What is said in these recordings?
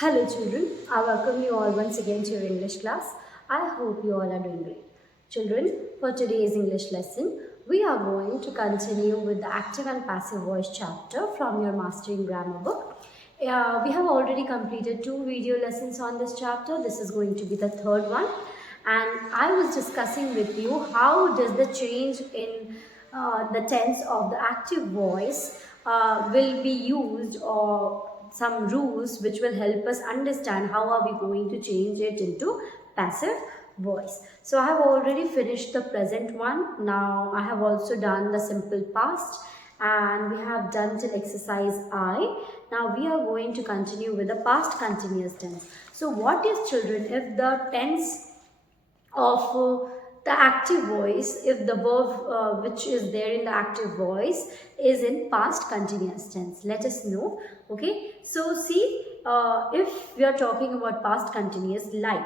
Hello children, I welcome you all once again to your English class. I hope you all are doing great. Children, for today's English lesson, we are going to continue with the active and passive voice chapter from your Mastering Grammar book. We have already completed 2 video lessons on this chapter. This is going to be the third one. And I was discussing with you how does the change in the tense of the active voice will be used, or some rules which will help us understand how are we going to change it into passive voice. So I have already finished the present one. Now I have also done the simple past and we have done till exercise I. Now we are going to continue with the past continuous tense. So what is, children, if the tense of the active voice, if the verb which is there in the active voice is in past continuous tense? Let us know. Okay, so see, if we are talking about past continuous, like,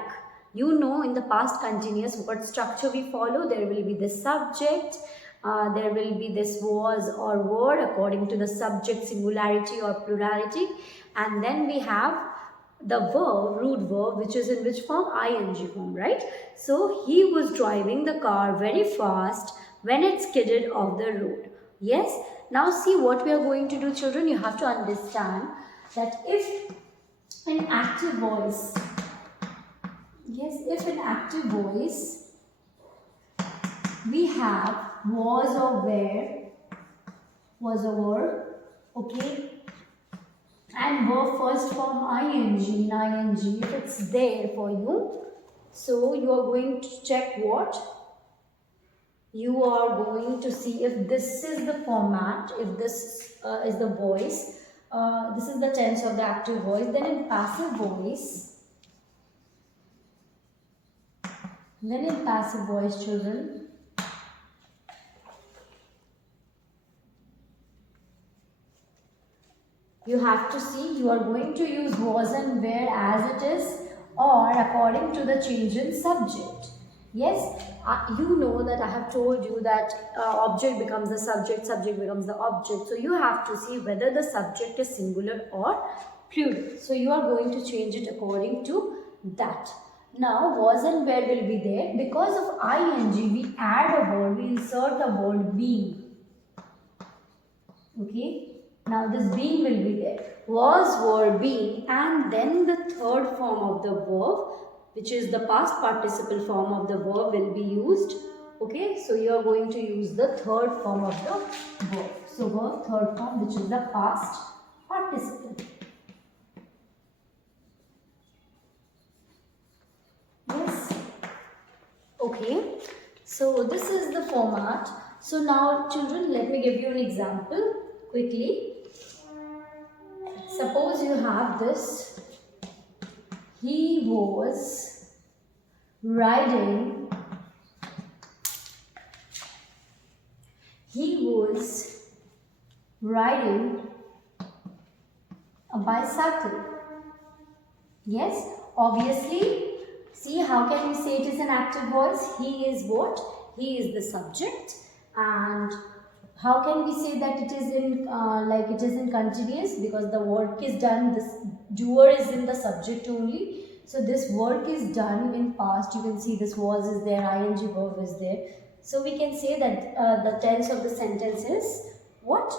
you know, in the past continuous what structure we follow. There will be the subject, there will be this was or were according to the subject singularity or plurality, and then we have the verb, root verb, which is in which form? ing form, right? So he was driving the car very fast when it skidded off the road. Yes. Now see what we are going to do, children. You have to understand that if in active voice, yes, if in active voice we have was or were, was or were, okay, and verb first form ing, if it's there for you, so you are going to check what? You are going to see if this is the format, if this is the voice, this is the tense of the active voice. Then in passive voice, children, you have to see, you are going to use was and were as it is, or according to the change in subject. Yes, you know that I have told you that object becomes the subject, subject becomes the object. So you have to see whether the subject is singular or plural. So you are going to change it according to that. Now was and were will be there. Because of ing, we add a word, we insert a word being. Okay. Now this being will be there. Was, were, being, and then the third form of the verb, which is the past participle form of the verb, will be used. Okay, so you are going to use the third form of the verb. So verb third form, which is the past participle. Yes. Okay, so this is the format. So now children, let me give you an example quickly. Suppose you have this, he was riding a bicycle. Yes, obviously, see, how can we say it is an active voice? He is what? He is the subject. And how can we say that it is in it is in continuous? Because the work is done, this doer is in the subject only. So this work is done in past. You can see this was is there, ing verb is there. So we can say that the tense of the sentence is what?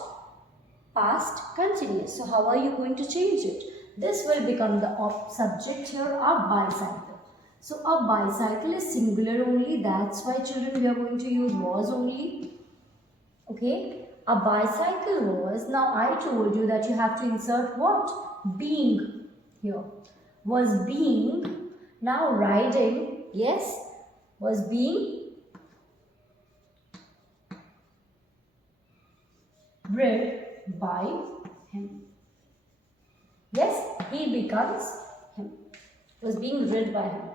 Past continuous. So how are you going to change it? This will become the subject here, a bicycle. So a bicycle is singular only. That's why, children, we are going to use was only. Okay, a bicycle was, now I told you that you have to insert what? Being here. Was being, now riding, yes, was being rid by him. Yes, he becomes him. Was being rid by him.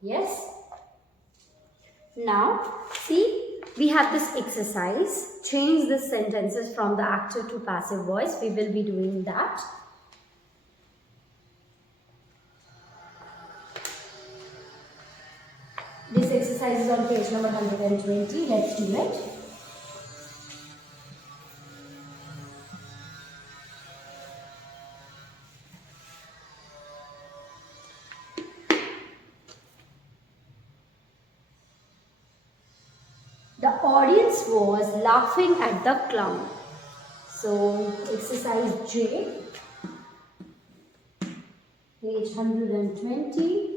Yes. Now, see, we have this exercise. Change the sentences from the active to passive voice. We will be doing that. This exercise is on page number 120. Let's do it. audience was laughing at the clown. So, exercise J, page 120.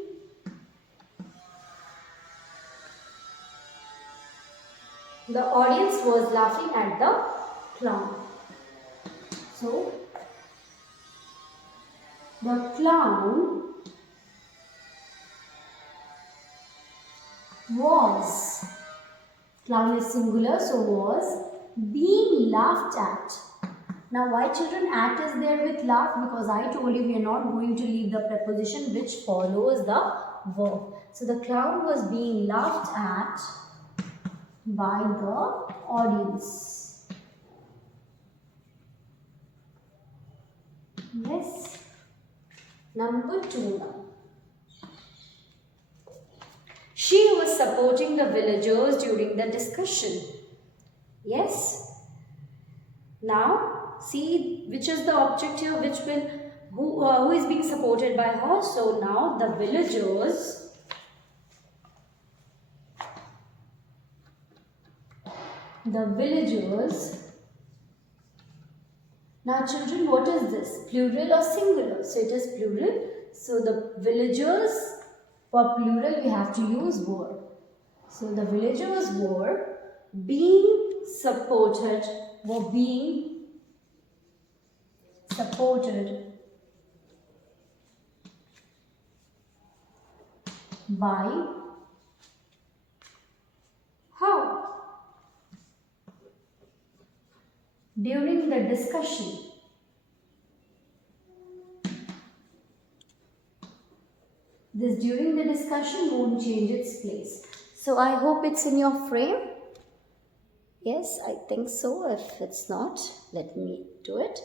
The audience was laughing at the clown. So, the clown was, clown is singular, so was, being laughed at. Now, why children at is there with laugh? Because I told you we are not going to leave the preposition which follows the verb. So, the clown was being laughed at by the audience. Yes. Number 2 now. She was supporting the villagers during the discussion. Yes. Now, see which is the object here, which will, who is being supported by her. So now the villagers now children, what is this? Plural or singular? So it is plural. So the villagers, for plural we have to use were. So the villagers were being supported by how? During the discussion. This during the discussion won't change its place. So I hope it's in your frame. Yes, I think so. If it's not, let me do it.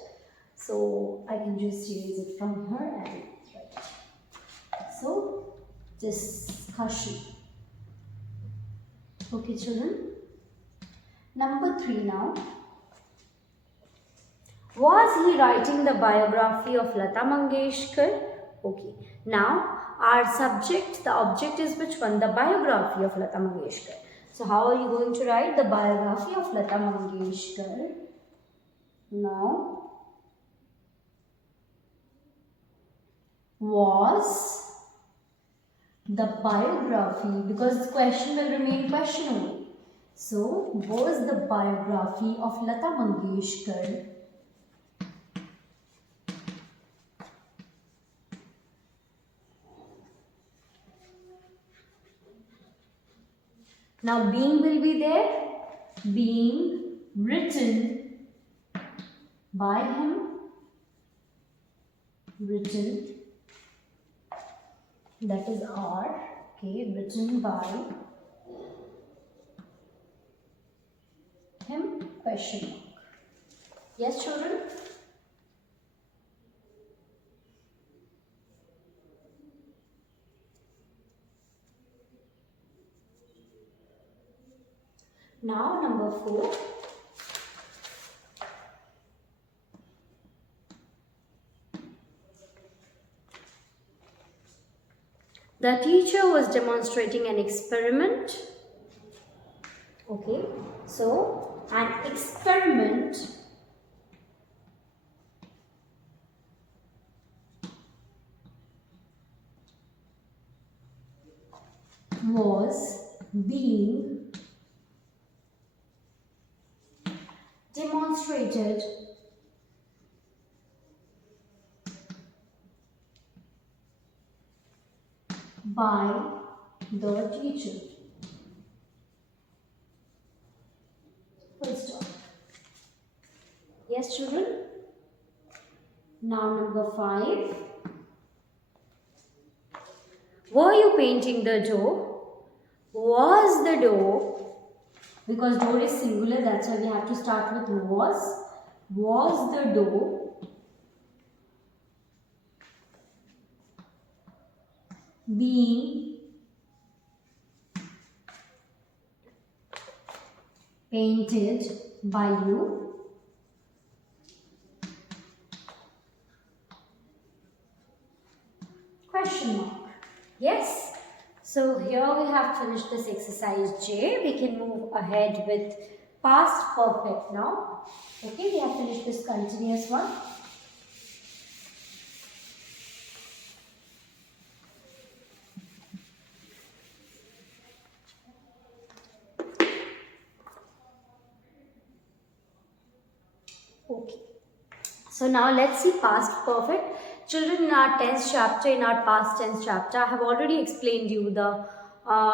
So I can just erase it from here and write it. So, discussion. Okay, children. Number 3 now. Was he writing the biography of Lata Mangeshkar? Okay. Now, our subject, the object is which one? The biography of Lata Mangeshkar. So, how are you going to write the biography of Lata Mangeshkar? Now, was the biography, because this question will remain question only. So, was the biography of Lata Mangeshkar now being will be there, being written by him, written, that is R, okay, written by him, question mark. Yes, children? Now, number 4. The teacher was demonstrating an experiment. Okay, so an experiment was being demonstrated by the teacher. Full stop. Yes, children? Now, number 5. Were you painting the door? Was the door, because door is singular, that's why we have to start with was. Was the door being painted by you? Question mark. Yes. So here we have finished this exercise J. We can move ahead with past perfect now. Okay, we have finished this continuous one. Okay. So now let's see past perfect. Children, in our tense chapter, in our past tense chapter, I have already explained you the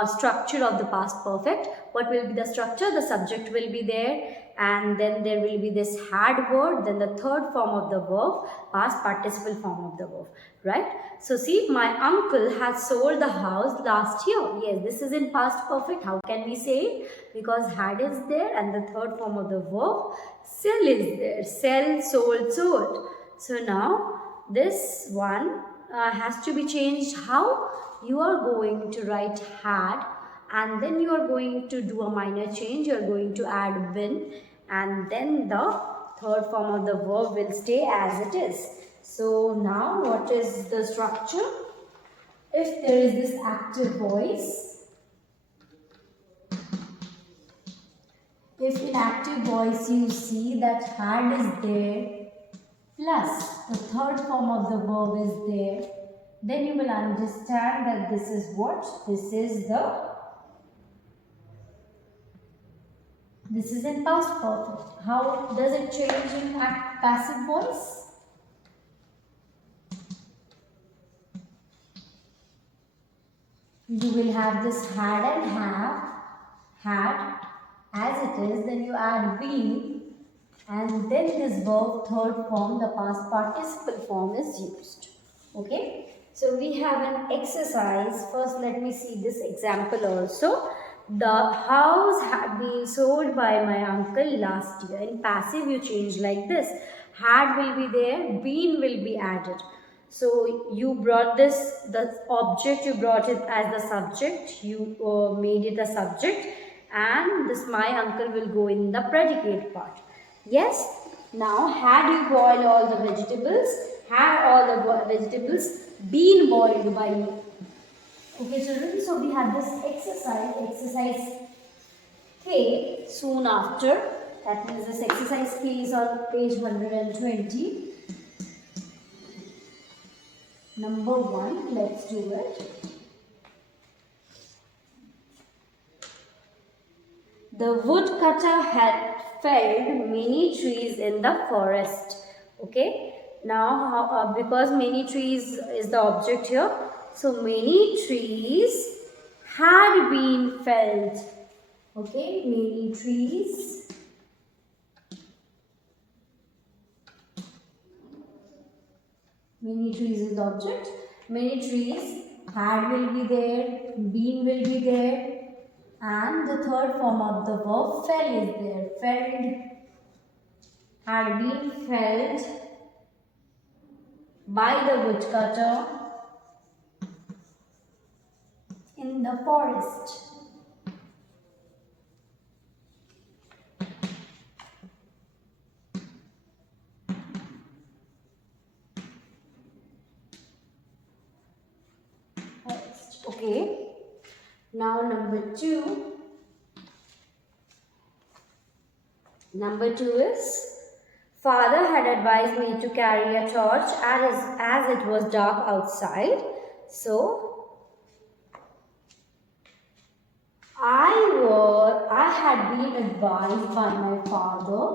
structure of the past perfect. What will be the structure? The subject will be there, and then there will be this had word, then the third form of the verb, past participle form of the verb, right? So see, my uncle has sold the house last year. Yes, this is in past perfect. How can we say it? Because had is there and the third form of the verb, sell is there. Sell, sold, sold. So now this one has to be changed. How? You are going to write had, and then you are going to do a minor change. You are going to add been, and then the third form of the verb will stay as it is. So now what is the structure? If there is this active voice, if in active voice you see that had is there plus the third form of the verb is there, then you will understand that this is what? This is in past perfect. How does it change in passive voice? You will have this had and had as it is, then you add been, and then this verb third form, the past participle form is used. Okay, so we have an exercise. First let me see this example also. The house had been sold by my uncle last year. In passive you change like this. Had will be there, been will be added. So you brought this, the object, you brought it as the subject, you made it a subject, and this my uncle will go in the predicate part. Yes, now had you boiled all the vegetables, had all the vegetables been boiled by me. Okay children, so we have this exercise K soon after. That means this exercise K is on page 120. Number 1, let's do it. The woodcutter had felled many trees in the forest. Okay. Now, because many trees is the object here, so many trees had been felled. Okay, many trees. Many trees is the object. Many trees had will be there, been will be there, and the third form of the verb fell is there. Felled, had been felled by the woodcutter in the forest. Okay. Now number 2. Number 2 is, father had advised me to carry a torch as it was dark outside. So I had been advised by my father.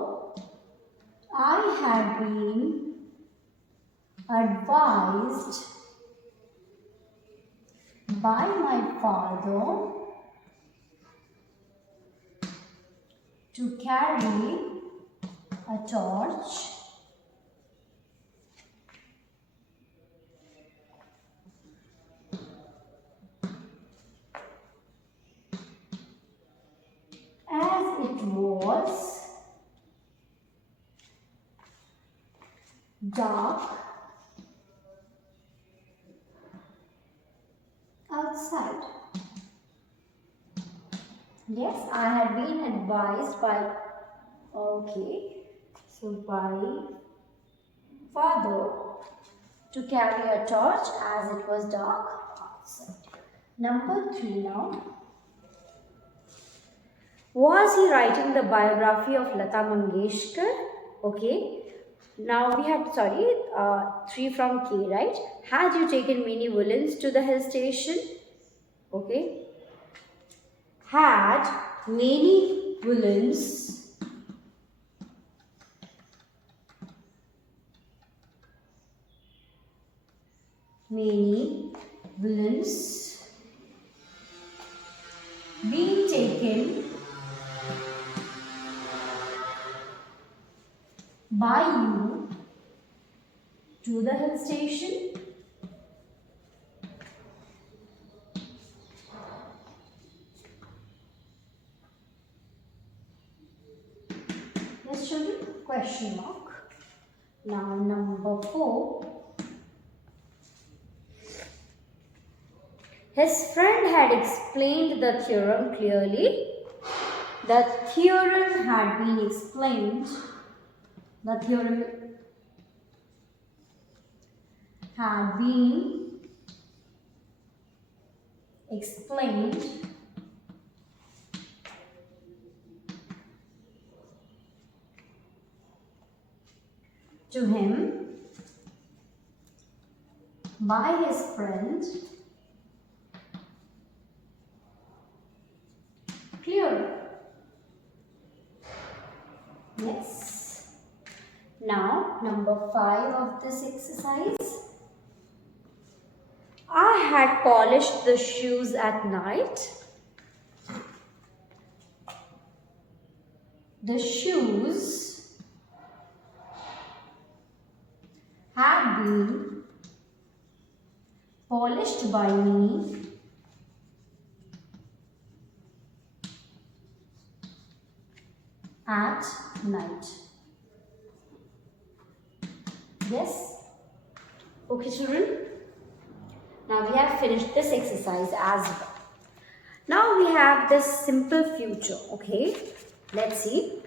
I had been advised by my father to carry a torch as it was dark outside. Yes, I had been advised by, okay, so by father to carry a torch as it was dark outside. Number 3 now. Was he writing the biography of Lata Mangeshkar? Okay. Now we had, sorry, 3 from K, right? Had you taken many woolens to the hill station? Okay. Had many woolens been taken by you to the hill station? Yes, children? Question mark. Now, number 4. His friend had explained the theorem clearly. The theorem had been explained. The theorem had been explained to him by his friend clearly. Yes. Now, number 5 of this exercise. I had polished the shoes at night. The shoes had been polished by me at night. Yes? Okay, children? Now we have finished this exercise as well. Now we have this simple future, okay? Let's see.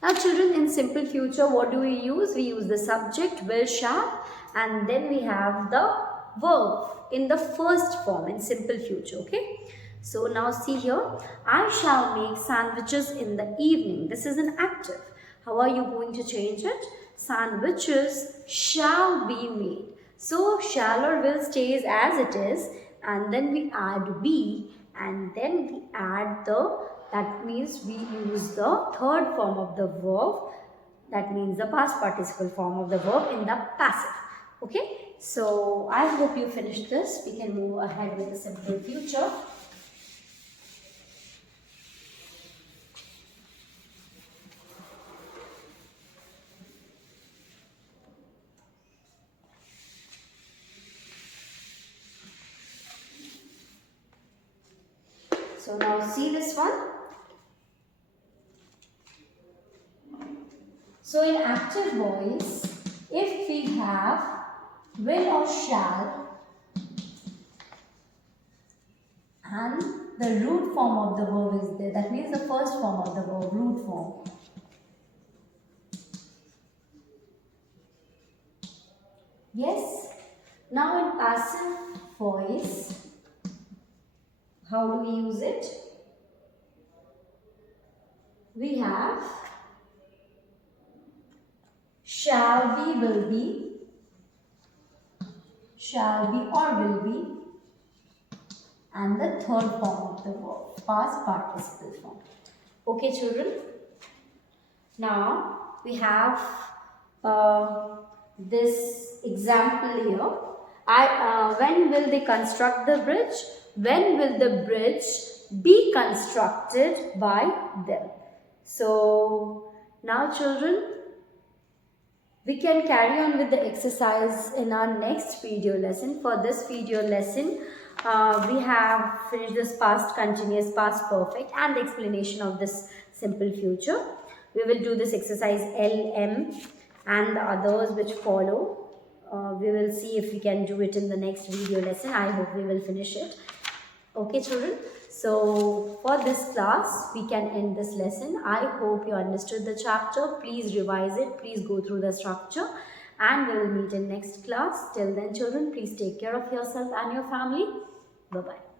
Now children, in simple future, what do we use? We use the subject, will, shall, and then we have the verb in the first form in simple future, okay? So now see here, I shall make sandwiches in the evening. This is an active. How are you going to change it? Sandwiches shall be made. So shall or will stays as it is, and then we add be, and then we add the, that means we use the third form of the verb, that means the past participle form of the verb in the passive. Okay, so I hope you finished this. We can move ahead with the simple future. So now see this one. So in active voice, if we have will or shall and the root form of the verb is there, that means the first form of the verb, root form. Yes. Now in passive voice, how do we use it? We have shall be, will be, shall be or will be, and the third form of the verb, past participle form. Okay, children. Now we have this example here. When will they construct the bridge? When will the bridge be constructed by them? So now children, we can carry on with the exercise in our next video lesson. For this video lesson, we have finished this past continuous, past perfect and the explanation of this simple future. We will do this exercise L, M and the others which follow. We will see if we can do it in the next video lesson. I hope we will finish it. Okay, children. So for this class, we can end this lesson. I hope you understood the chapter. Please revise it. Please go through the structure. And we will meet in next class. Till then, children, please take care of yourself and your family. Bye. Bye bye.